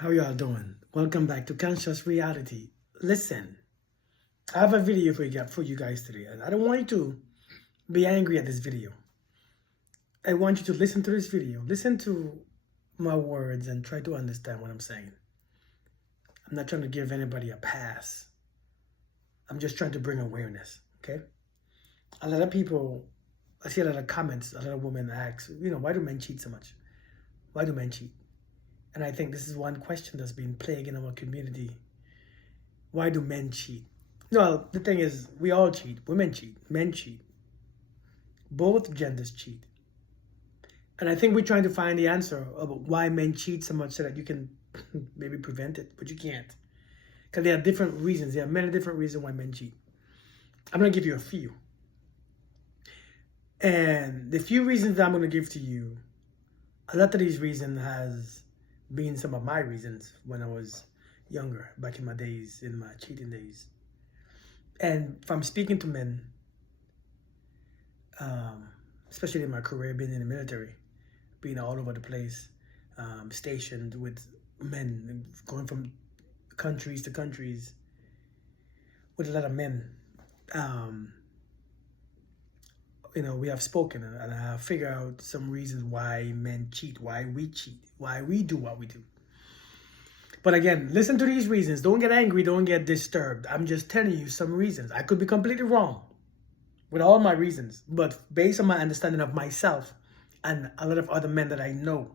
How y'all doing? Welcome back to Conscious Reality. Listen, I have a video for you guys today, and I don't want you to be angry at this video. I want you to listen to this video. Listen to my words and try to understand what I'm saying. I'm not trying to give anybody a pass. I'm just trying to bring awareness, okay? A lot of people, I see a lot of comments, a lot of women ask, why do men cheat so much? Why do men cheat? And I think this is one question that's been plaguing our community. Why do men cheat? Well, the thing is, we all cheat. Women cheat. Men cheat. Both genders cheat. And I think we're trying to find the answer about why men cheat so much so that you can maybe prevent it, but you can't. Because there are different reasons. There are many different reasons why men cheat. I'm going to give you a few. And the few reasons that I'm going to give to you, a lot of these reasons has been some of my reasons when I was younger, back in my days, in my cheating days. And from speaking to men, especially in my career, being in the military, being all over the place, stationed with men, going from countries to countries, with a lot of men, we have spoken and I have figured out some reasons why men cheat, why we cheat, why we do what we do. But again, listen to these reasons. Don't get angry. Don't get disturbed. I'm just telling you some reasons. I could be completely wrong with all my reasons, but based on my understanding of myself and a lot of other men that I know,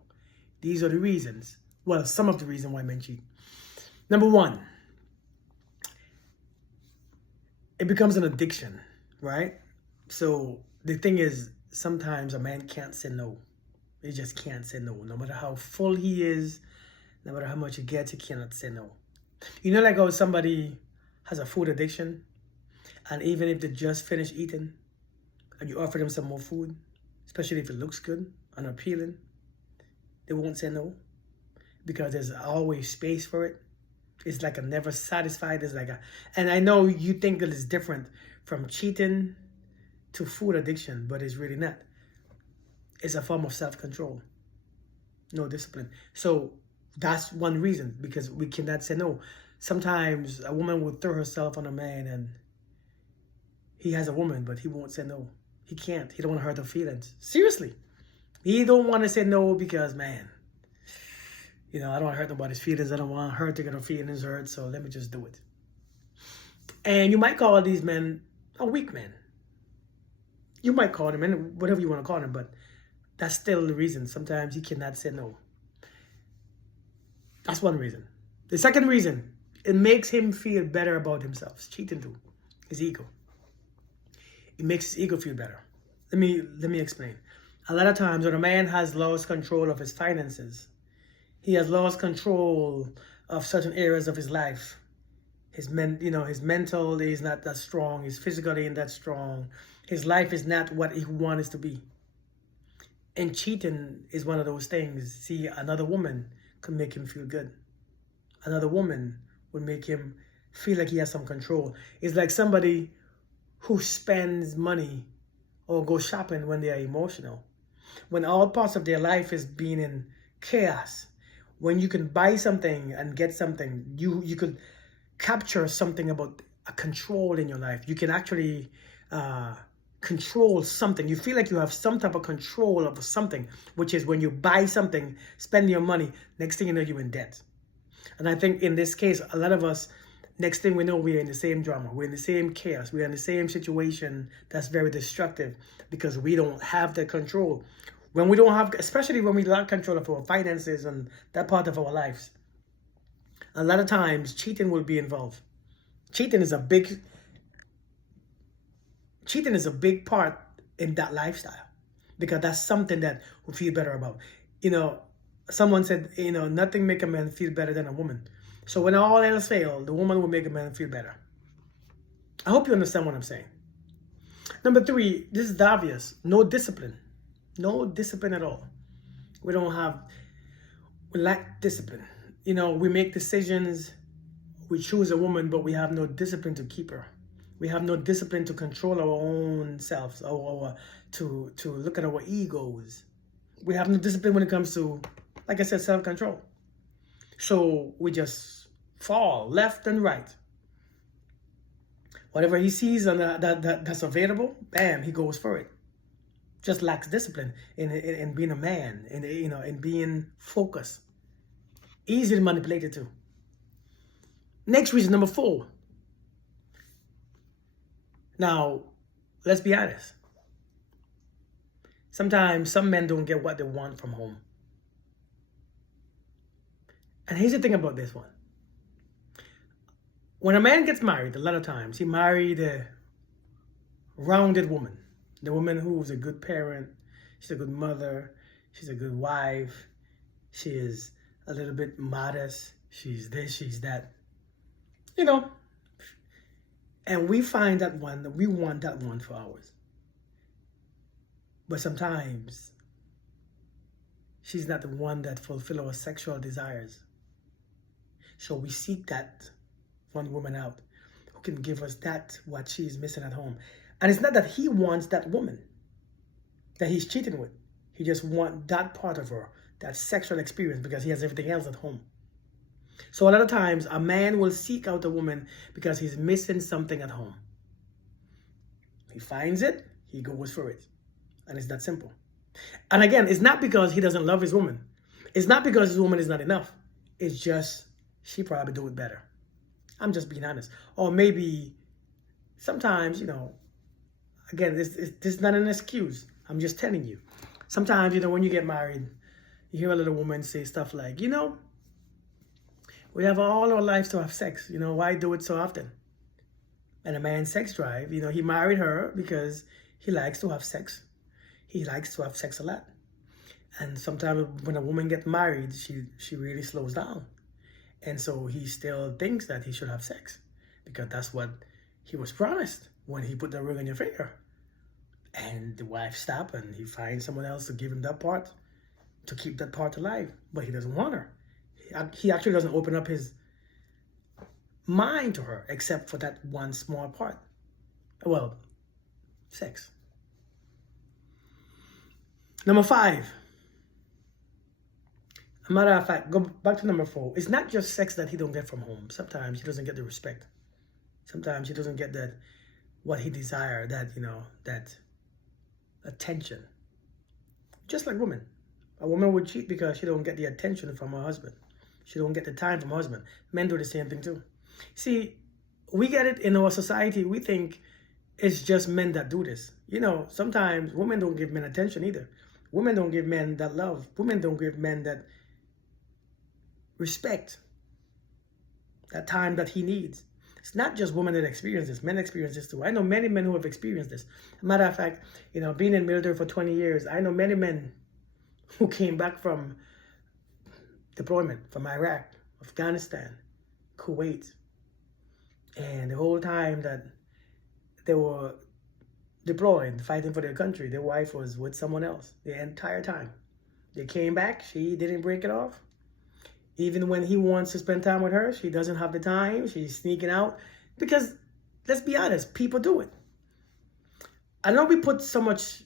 these are the reasons. Well, some of the reasons why men cheat. Number one, it becomes an addiction, right? So the thing is, sometimes a man can't say no. He just can't say no. No matter how full he is, no matter how much he gets, he cannot say no. Like how somebody has a food addiction, and even if they just finished eating, and you offer them some more food, especially if it looks good and appealing, they won't say no, because there's always space for it. It's like a never satisfied. And I know you think that it's different from cheating to food addiction, but it's really not. It's a form of self-control, no discipline. So that's one reason, because we cannot say no. Sometimes a woman will throw herself on a man and he has a woman, but he won't say no. He can't. He don't want to hurt her feelings. Seriously. He don't want to say no because, man, I don't want to hurt nobody's feelings. I don't want her to get her feelings hurt, so let me just do it. And you might call these men a weak man. You might call them, and whatever you want to call them, but that's still the reason. Sometimes he cannot say no. That's one reason. The second reason, it makes him feel better about himself. It's cheating too. His ego. It makes his ego feel better. Let me explain. A lot of times when a man has lost control of his finances, he has lost control of certain areas of his life. His mental is not that strong. His physical ain't that strong. His life is not what he wants it to be. And cheating is one of those things. See, another woman could make him feel good. Another woman would make him feel like he has some control. It's like somebody who spends money or goes shopping when they are emotional. When all parts of their life is being in chaos. When you can buy something and get something, you could capture something about a control in your life. You can actually control something. You feel like you have some type of control over something, which is when you buy something, spend your money, next thing you know, you're in debt. And I think in this case, a lot of us, next thing we know, we're in the same drama. We're in the same chaos. We're in the same situation that's very destructive because we don't have the control. When we don't have, especially when we lack control of our finances and that part of our lives, a lot of times cheating will be involved. Cheating is a big part in that lifestyle, because that's something that we feel better about. Someone said, nothing make a man feel better than a woman. So when all else fails, the woman will make a man feel better. I hope you understand what I'm saying. Number three, this is obvious. No discipline. No discipline at all. We lack discipline. We make decisions, we choose a woman, but we have no discipline to keep her. We have no discipline to control our own selves, or to look at our egos. We have no discipline when it comes to, like I said, self-control. So we just fall left and right. Whatever he sees on that's available, bam, he goes for it. Just lacks discipline in being a man, in being focused. Easy to manipulate it too. Next reason, number 4. Now, let's be honest. Sometimes some men don't get what they want from home. And here's the thing about this one. When a man gets married, a lot of times, he married a rounded woman. The woman who's a good parent, she's a good mother, she's a good wife, she is a little bit modest, she's this, she's that. And we find that one, we want that one for ours. But sometimes, she's not the one that fulfills our sexual desires. So we seek that one woman out who can give us that, what she's missing at home. And it's not that he wants that woman that he's cheating with. He just wants that part of her, that sexual experience, because he has everything else at home. So a lot of times, a man will seek out a woman because he's missing something at home. He finds it, he goes for it. And it's that simple. And again, it's not because he doesn't love his woman. It's not because his woman is not enough. It's just, she probably do it better. I'm just being honest. Or maybe sometimes, again, this is not an excuse. I'm just telling you. Sometimes, when you get married, you hear a little woman say stuff like, we have all our lives to have sex. Why do it so often? And a man's sex drive, he married her because he likes to have sex. He likes to have sex a lot. And sometimes when a woman gets married, she really slows down. And so he still thinks that he should have sex because that's what he was promised when he put the ring on your finger. And the wife stopped and he finds someone else to give him that part, to keep that part alive. But he doesn't want her. He actually doesn't open up his mind to her except for that one small part. Well, sex. Number 5. As a matter of fact, go back to number 4. It's not just sex that he don't get from home. Sometimes he doesn't get the respect. Sometimes he doesn't get that, what he desires, that attention. Just like women. A woman would cheat because she don't get the attention from her husband. She don't get the time from her husband. Men do the same thing too. See, we get it in our society. We think it's just men that do this. Sometimes women don't give men attention either. Women don't give men that love. Women don't give men that respect, that time that he needs. It's not just women that experience this. Men experience this too. I know many men who have experienced this. As a matter of fact, being in the military for 20 years, I know many men who came back from deployment, from Iraq, Afghanistan, Kuwait. And the whole time that they were deployed, fighting for their country, their wife was with someone else the entire time. They came back, she didn't break it off. Even when he wants to spend time with her, she doesn't have the time. She's sneaking out. Because, let's be honest, people do it. I know we put so much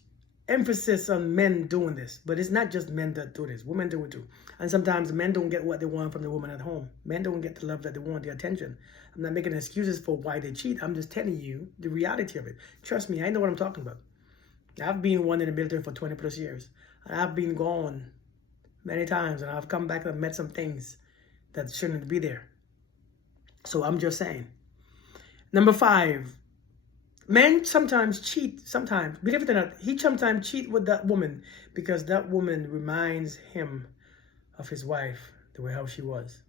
emphasis on men doing this, but it's not just men that do this. Women do it too. And sometimes men don't get what they want from the woman at home. Men don't get the love that they want, the attention. I'm not making excuses for why they cheat. I'm just telling you the reality of it. Trust me, I know what I'm talking about. I've been one in the military for 20 plus years. And I've been gone many times, and I've come back and met some things that shouldn't be there. So I'm just saying. Number 5, men sometimes cheat. Sometimes, believe it or not, he sometimes cheat with that woman because that woman reminds him of his wife, the way how she was.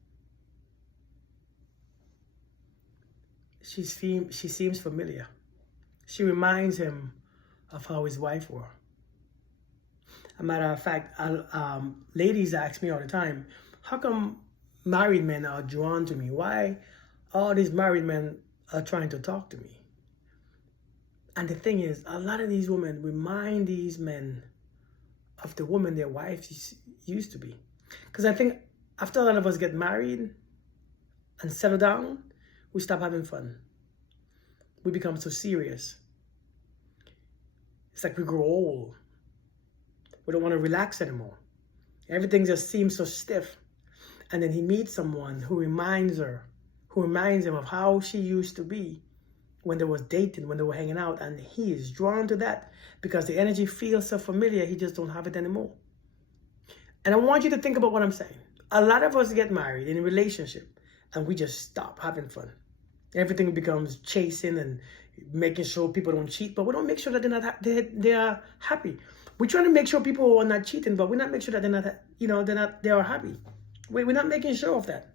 She seems familiar. She reminds him of how his wife were. A matter of fact, ladies ask me all the time, how come married men are drawn to me? Why all these married men are trying to talk to me? And the thing is, a lot of these women remind these men of the woman their wives used to be. Because I think after a lot of us get married and settle down, we stop having fun. We become so serious. It's like we grow old. We don't want to relax anymore. Everything just seems so stiff. and then he meets someone who reminds him of how she used to be when they was dating, when they were hanging out, and he is drawn to that because the energy feels so familiar, he just don't have it anymore. And I want you to think about what I'm saying. A lot of us get married in a relationship and we just stop having fun. Everything becomes chasing and making sure people don't cheat, but we don't make sure that they are happy. We're trying to make sure people are not cheating, but we're not making sure that they are happy. We're not making sure of that.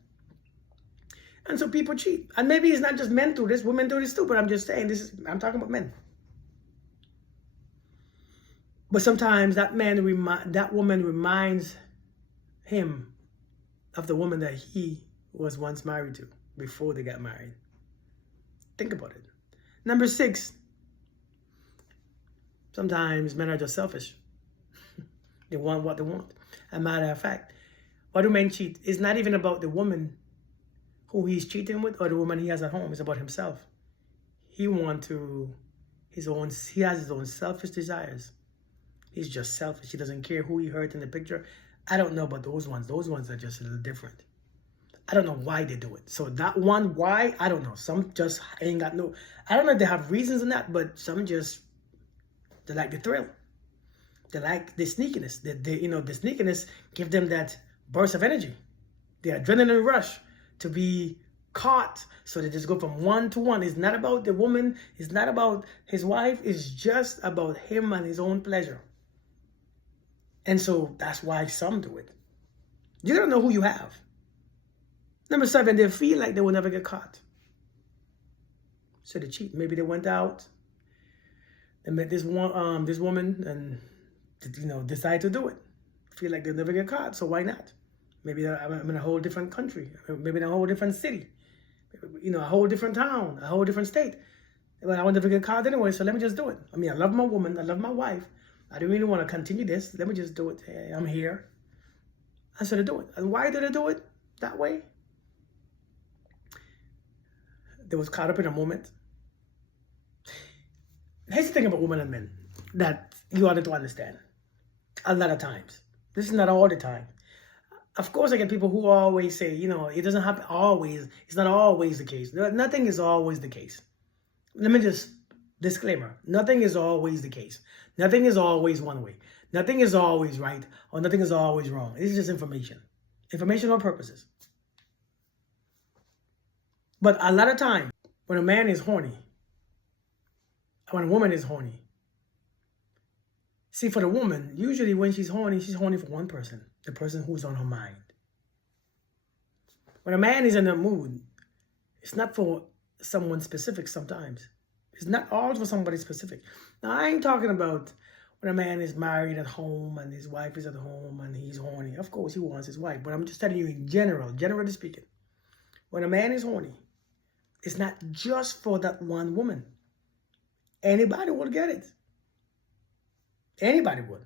And so people cheat. And maybe it's not just men do this, women do this too, but I'm just saying I'm talking about men. But sometimes that woman reminds him of the woman that he was once married to before they got married. Think about it. Number 6, sometimes men are just selfish. They want what they want. As a matter of fact, why do men cheat? It's not even about the woman who he's cheating with or the woman he has at home. It's about himself. He has his own selfish desires. He's just selfish. He doesn't care who he hurt in the picture. I don't know about those ones. Those ones are just a little different. I don't know why they do it. So that one, why? I don't know. Some just ain't got no... I don't know if they have reasons in that, but some just... They like the thrill. They like the sneakiness. The sneakiness give them that burst of energy. The adrenaline rush to be caught. So they just go from one to one. It's not about the woman. It's not about his wife. It's just about him and his own pleasure. And so that's why some do it. You don't know who you have. Number 7, they feel like they will never get caught. So they cheat. Maybe they went out, they met this woman and decide to do it. Feel like they'll never get caught, so why not? Maybe I'm in a whole different country, maybe in a whole different city, a whole different town, a whole different state. Well, I will never get caught anyway, so let me just do it. I mean, I love my woman, I love my wife. I don't really want to continue this. Let me just do it. Hey, I'm here. And so they do it. And why do they do it that way? They was caught up in a moment. Here's the thing about women and men that you ought to understand. A lot of times. This is not all the time. Of course, I get people who always say, it doesn't happen always. It's not always the case. Nothing is always the case. Let me just, disclaimer, nothing is always the case. Nothing is always one way. Nothing is always right or nothing is always wrong. This is just information. Informational purposes. But a lot of time, when a man is horny, when a woman is horny, see, for the woman, usually when she's horny for one person, the person who's on her mind. When a man is in a mood, it's not for someone specific sometimes. It's not all for somebody specific. Now, I ain't talking about when a man is married at home and his wife is at home and he's horny. Of course, he wants his wife, but I'm just telling you in general, generally speaking. When a man is horny, it's not just for that one woman. Anybody would get it. Anybody would.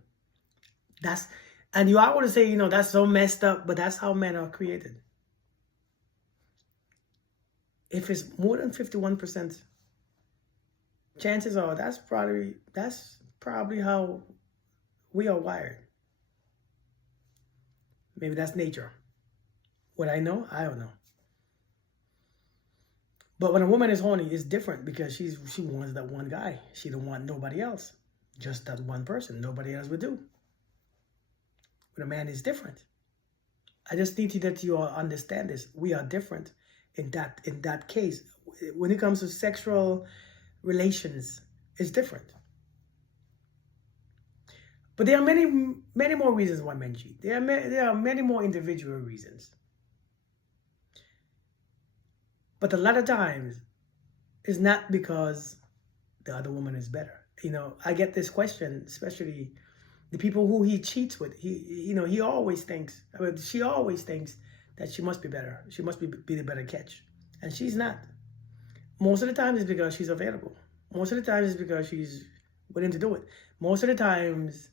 And you are going to say, that's so messed up, but that's how men are created. If it's more than 51%, chances are that's probably how we are wired. Maybe that's nature. What I know, I don't know. But when a woman is horny, it's different because she wants that one guy. She don't want nobody else. Just that one person. Nobody else would do. When a man is different. I just need that you all understand this. We are different in that case. When it comes to sexual relations, it's different. But there are many more reasons why men cheat. There are many more individual reasons. But a lot of times, it's not because the other woman is better. I get this question, especially the people who he cheats with. He always thinks, she always thinks that she must be better. She must be the better catch. And she's not. Most of the time, it's because she's available. Most of the time, it's because she's willing to do it. Most of the times,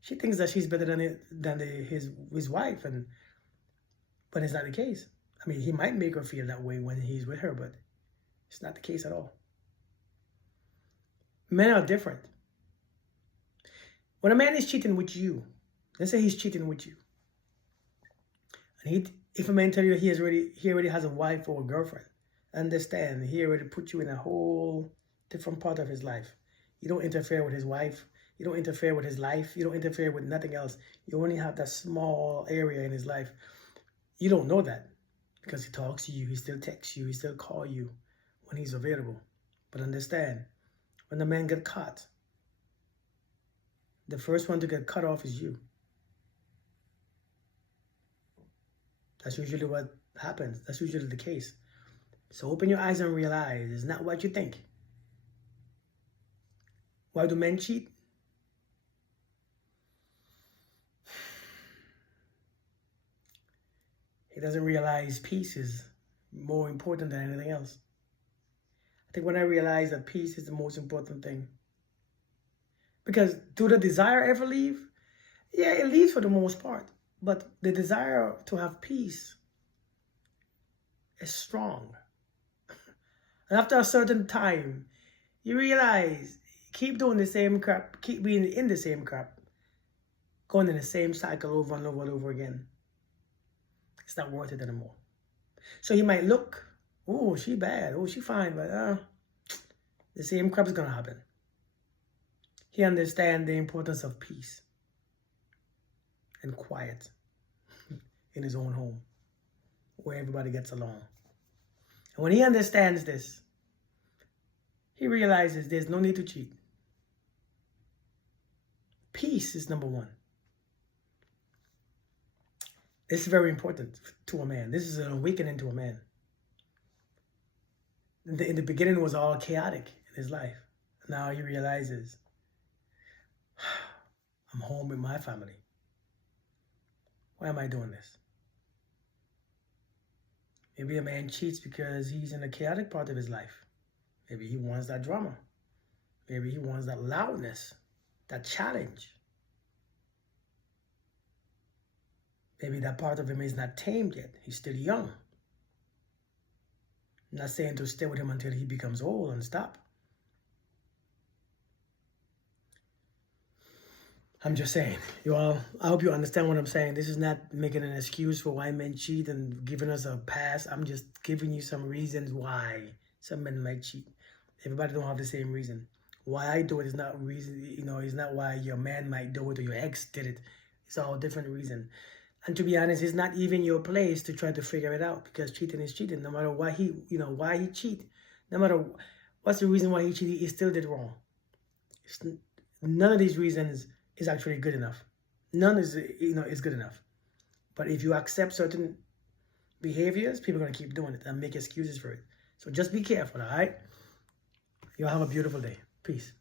she thinks that she's better than his wife, but it's not the case. I mean, he might make her feel that way when he's with her, but it's not the case at all. Men are different. When a man is cheating with you, Let's say he's cheating with you. And if a man tell you he already has a wife or a girlfriend, understand, he already put you in a whole different part of his life. You don't interfere with his wife. You don't interfere with his life. You don't interfere with nothing else. You only have that small area in his life. You don't know that because he talks to you. He still texts you. He still calls you when he's available. But understand, when the man gets caught, the first one to get cut off is you. That's usually what happens. That's usually the case. So open your eyes and realize it's not what you think. Why do men cheat? He doesn't realize peace is more important than anything else. I think when I realized that peace is the most important thing. Because do the desire ever leave? Yeah, it leaves for the most part. But the desire to have peace is strong. And after a certain time, you realize, keep doing the same crap, keep being in the same crap, going in the same cycle over and over and over again. It's not worth it anymore. So he might look, oh, she bad, oh, she fine, but the same crap is going to happen. He understands the importance of peace and quiet in his own home where everybody gets along. And when he understands this, he realizes there's no need to cheat. Peace is number one. This is very important to a man. This is an awakening to a man. In the beginning, it was all chaotic in his life. Now he realizes, I'm home with my family. Why am I doing this? Maybe a man cheats because he's in a chaotic part of his life. Maybe he wants that drama. Maybe he wants that loudness, that challenge. Maybe that part of him is not tamed yet. He's still young. I'm not saying to stay with him until he becomes old and stop. I'm just saying, I hope you understand what I'm saying. This is not making an excuse for why men cheat and giving us a pass. I'm just giving you some reasons why some men might cheat. Everybody don't have the same reason. Why I do it is not reason, it's not why your man might do it or your ex did it. It's all different reason. And to be honest, it's not even your place to try to figure it out because cheating is cheating. No matter why why he cheat, no matter what's the reason why he cheated, he still did wrong. None of these reasons is actually good enough. None is, is good enough. But if you accept certain behaviors, people are going to keep doing it and make excuses for it. So just be careful, all right? You'll have a beautiful day. Peace.